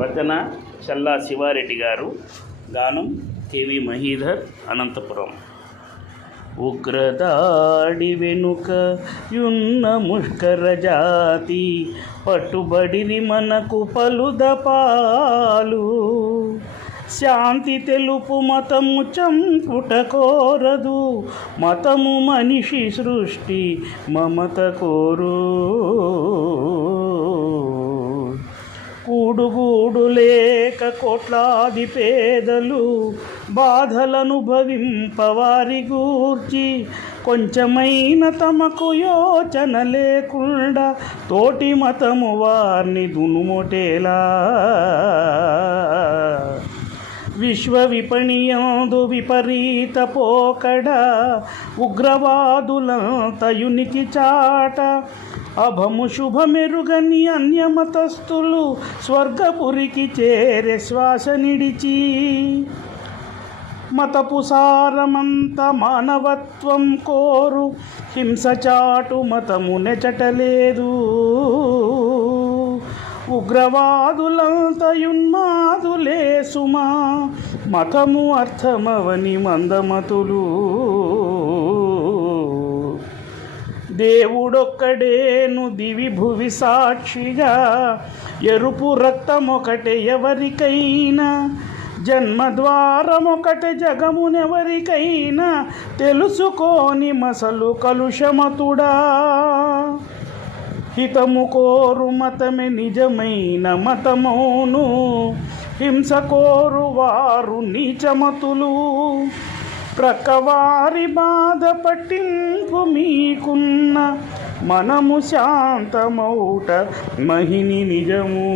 రచన చల్లా శివారెడ్డి గారు. గానం కేవి మహీధర్ అనంతపురం. ఉగ్రదాడి వెనుక యున్న ముష్కర జాతి పట్టుబడిని మనకు పలుదపాలు శాంతి తెలుపు మతము చంపుట కోరదు. మతము మనిషి సృష్టి మమత కోరు. గూడుగూడు లేక కోట్లాది పేదలు బాధలనుభవింపవారి గూర్చి కొంచెమైన తమకు యోచన లేకుండా తోటి మతము వారిని దునుమొటేలా. విశ్వ విపణియందు విపరీత పోకడ ఉగ్రవాదులంతయునికి చాట అభము శుభమెరుగని అన్యమతస్థులు స్వర్గపురికి చేరే శ్వాస నిడిచి. మతపు సారమంత మానవత్వం కోరు హింస చాటు మతము నెచటలేదు. ఉగ్రవాదులంతయున్మాదులే సుమా మతము అర్థమవని మందమతులు. దేవుడొక్కడేను దివి భువి సాక్షిగా ఎరుపు రక్తమొకటే ఎవరికైనా జన్మద్వారమొకటి జగమునెవరికైనా తెలుసుకోని మసలు కలుషమతుడా. హితము కోరు మతమే నిజమైన మతమును హింస కోరు వారు నీచమతులు. ప్రక్కవారి బాధ పట్టింపు మీకున్న మనము శాంతమౌట మహిని నిజము.